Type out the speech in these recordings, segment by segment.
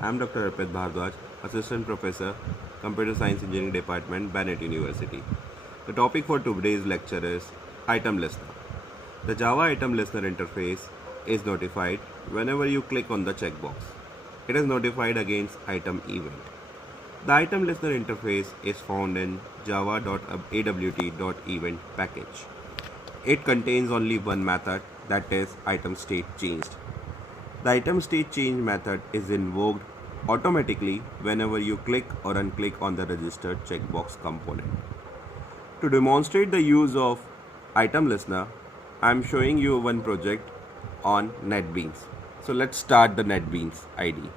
I am Dr. Arpit Bhardwaj, Assistant Professor, Computer Science Engineering Department, Bennett University. The topic for today's lecture is Item Listener. The Java Item Listener interface is notified whenever you click on the checkbox. It is notified against item event. The Item Listener interface is found in java.awt.event package. It contains only one method, that is item state changed. The item state change method is invoked automatically whenever you click or unclick on the registered checkbox component. To demonstrate the use of item listener, I am showing you one project on Netbeans. So let's start the Netbeans ID.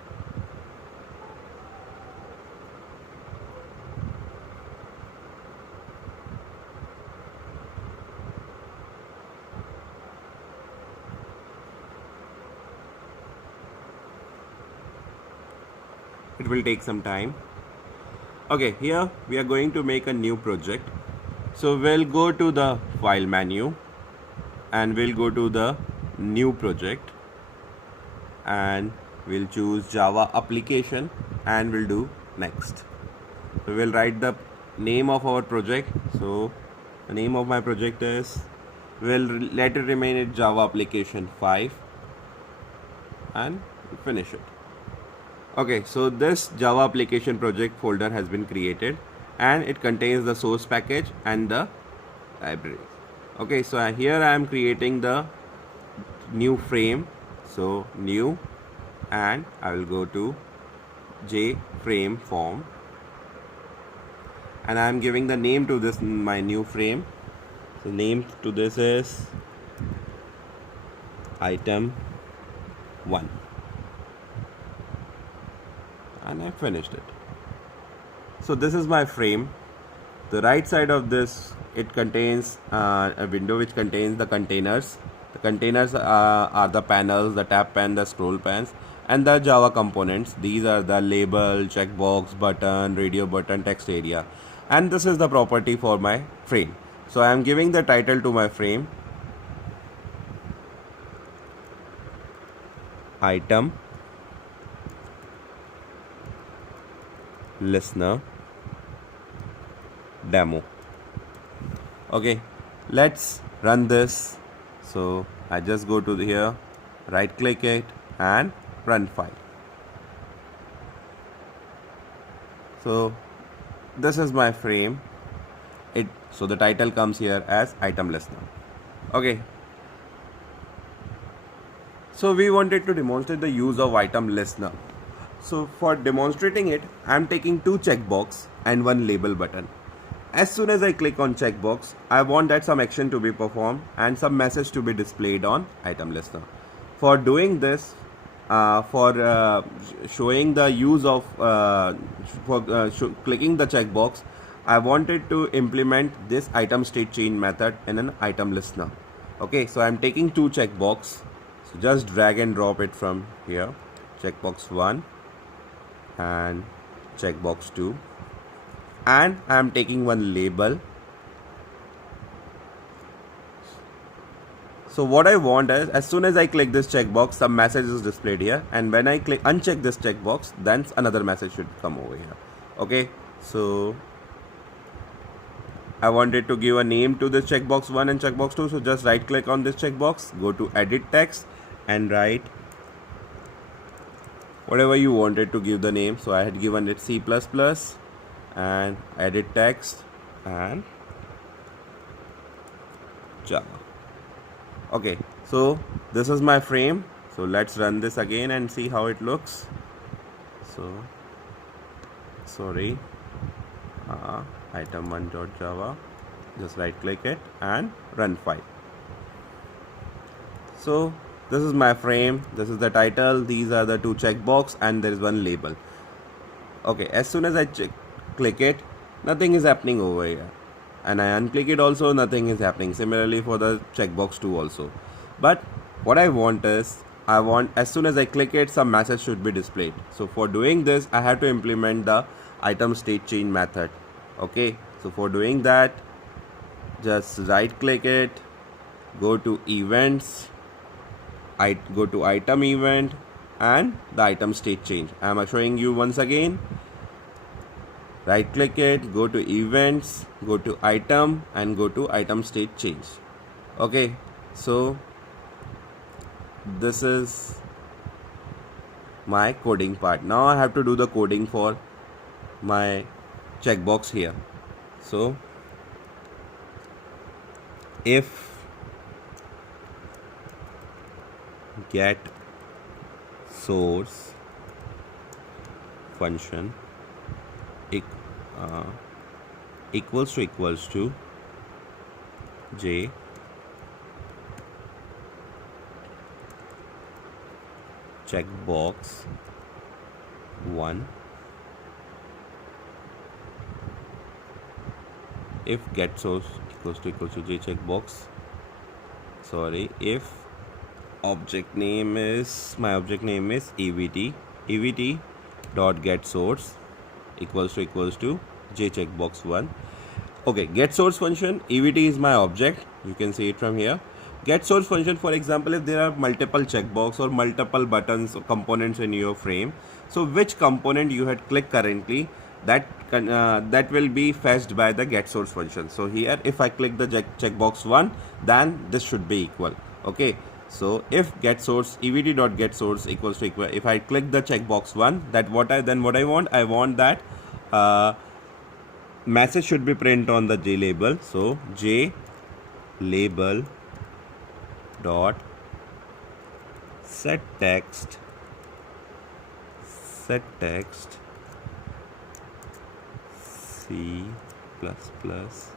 It will take some time. Okay, here we are going to make a new project. So we'll go to the file menu and we'll go to the new project and we'll choose Java application and we'll do next. So we'll write the name of our project. So the name of my project is, we'll let it remain at Java application 5 and finish it. Okay, so this Java application project folder has been created and it contains the source package and the library. Okay, so here I am creating the new frame. So new, and I will go to JFrame form and I am giving the name to this my new frame. So name to this is item 1. And I finished it. So this is my frame. The right side of this, it contains a window which contains the containers. The containers are the panels, the tab pen, the scroll pans, and the Java components. These are the label, checkbox, button, radio button, text area. And this is the property for my frame. So I am giving the title to my frame, Item Listener Demo. Okay, let's run this. So I just go to here, right click it and run file. So this is my frame. So the title comes here as Item Listener. Okay, so we wanted to demonstrate the use of Item Listener. So for demonstrating it, I am taking 2 checkbox and 1 label button. As soon as I click on checkbox, I want that some action to be performed and some message to be displayed on Item Listener. For doing this, showing the use of clicking the checkbox, I wanted to implement this item state change method in an Item Listener. Okay, so I am taking 2 checkbox. So just drag and drop it from here. Checkbox 1 and checkbox 2, and I am taking 1 label. So what I want is, as soon as I click this checkbox, some message is displayed here, and when I uncheck this checkbox, then another message should come over here. Okay, so I wanted to give a name to this checkbox 1 and checkbox 2. So just right click on this checkbox, go to edit text and write whatever you wanted to give the name. So I had given it C++ and edit text and Java. Okay, so this is my frame. So let's run this again and see how it looks. So sorry, item1.java, just right click it and run file. So this is my frame, this is the title, these are the 2 checkbox and there is 1 label. Okay, as soon as I click it, nothing is happening over here, and I unclick it also, nothing is happening. Similarly for the checkbox 2 also. But what I want is, as soon as I click it, some message should be displayed. So for doing this, I have to implement the item state change method. Okay, so for doing that, just right click it, go to events, I go to item event, and the item state change. I am showing you once again. Right click it, go to events, go to item and go to item state change. Okay, so this is my coding part. Now I have to do the coding for my checkbox here. So if get source function equals to j checkbox 1, if get source equals to j checkbox, sorry, if object name is, my object name is evt dot get source equals to j checkbox 1. Okay, get source function, evt is my object, you can see it from here. Get source function, for example, if there are multiple checkbox or multiple buttons or components in your frame, so which component you had clicked currently, that will be fetched by the get source function. So here if I click the checkbox 1, then this should be equal. Okay, so if get source evt dot get source equals to equal, if I click the checkbox 1, that what I want that message should be print on the j label. So j label dot set text C plus plus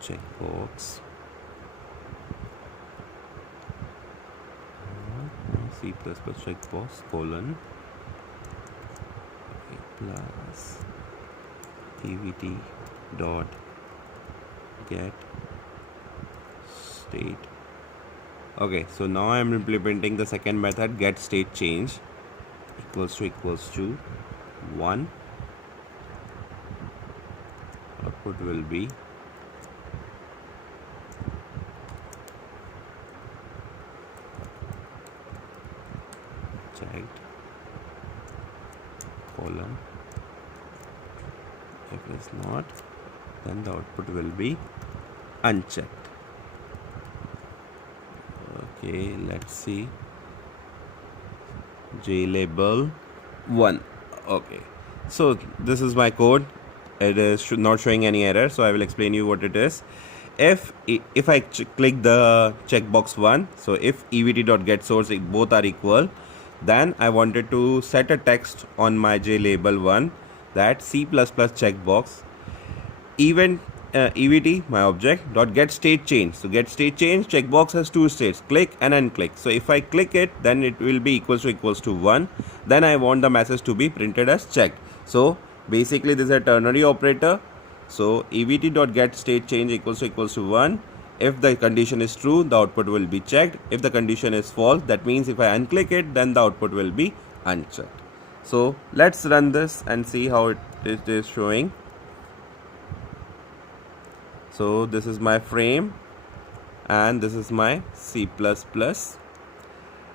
checkbox C plus plus checkbox colon plus evt dot get state. Okay, so now I am implementing the second method, get state change equals to 1. Output will be checked colon, if it is not, then the output will be unchecked. Okay, let's see, j label 1. Okay, so this is my code. It is not showing any error, so I will explain you what it is. If I click the checkbox 1, so if evt.getSource both are equal, then I wanted to set a text on my j label 1 that C++ checkbox event evt, my object, dot get state change. So get state change checkbox has two states, click and unclick. So if I click it, then it will be equals to 1. Then I want the message to be printed as checked. So basically this is a ternary operator. So evt dot get state change equals to 1. If the condition is true, the output will be checked. If the condition is false, that means if I unclick it, then the output will be unchecked. So let's run this and see how it is showing. So this is my frame and this is my C++.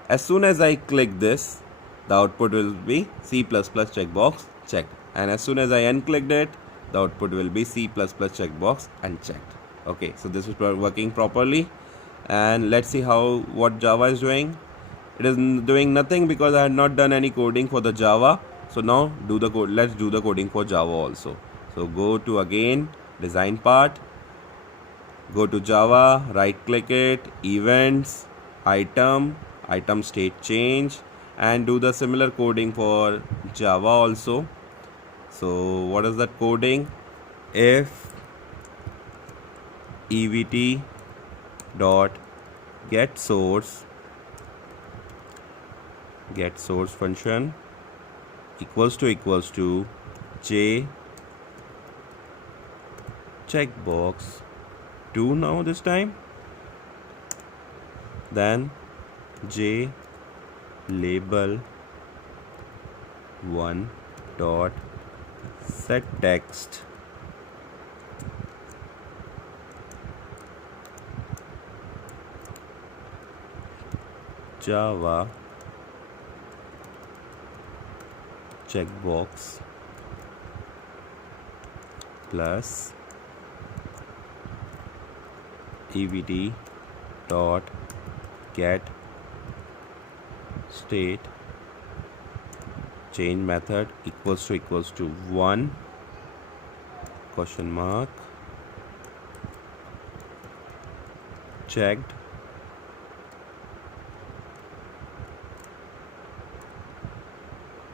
As soon as I click this, the output will be C++ checkbox checked, and as soon as I unclicked it, the output will be C++ checkbox unchecked. Okay, so this is working properly, and let's see what Java is doing. It is doing nothing because I had not done any coding for the Java. So now do the code. Let's do the coding for Java also. So go to again design part, go to Java, right click it, events, item state change, and do the similar coding for Java also. So what is that coding? If evt dot get source function equals to j checkbox 2 now this time, then j label 1 dot set text Java checkbox plus evt dot get state change method equals to 1 question mark checked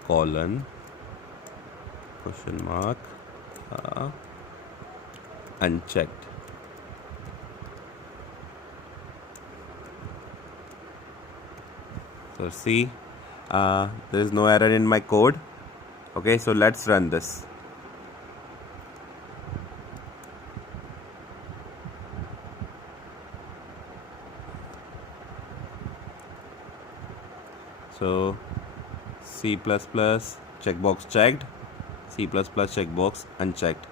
colon question mark unchecked. So see, there is no error in my code. Okay, so let's run this. So C++ checkbox checked, C++ checkbox unchecked.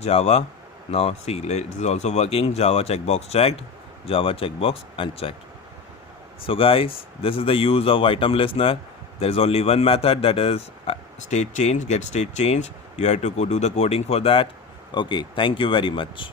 Java, now see, it is also working. Java checkbox checked, Java checkbox unchecked. So guys, this is the use of ItemListener. There is only one method, that is state change, get state change. You have to go do the coding for that. Okay, thank you very much.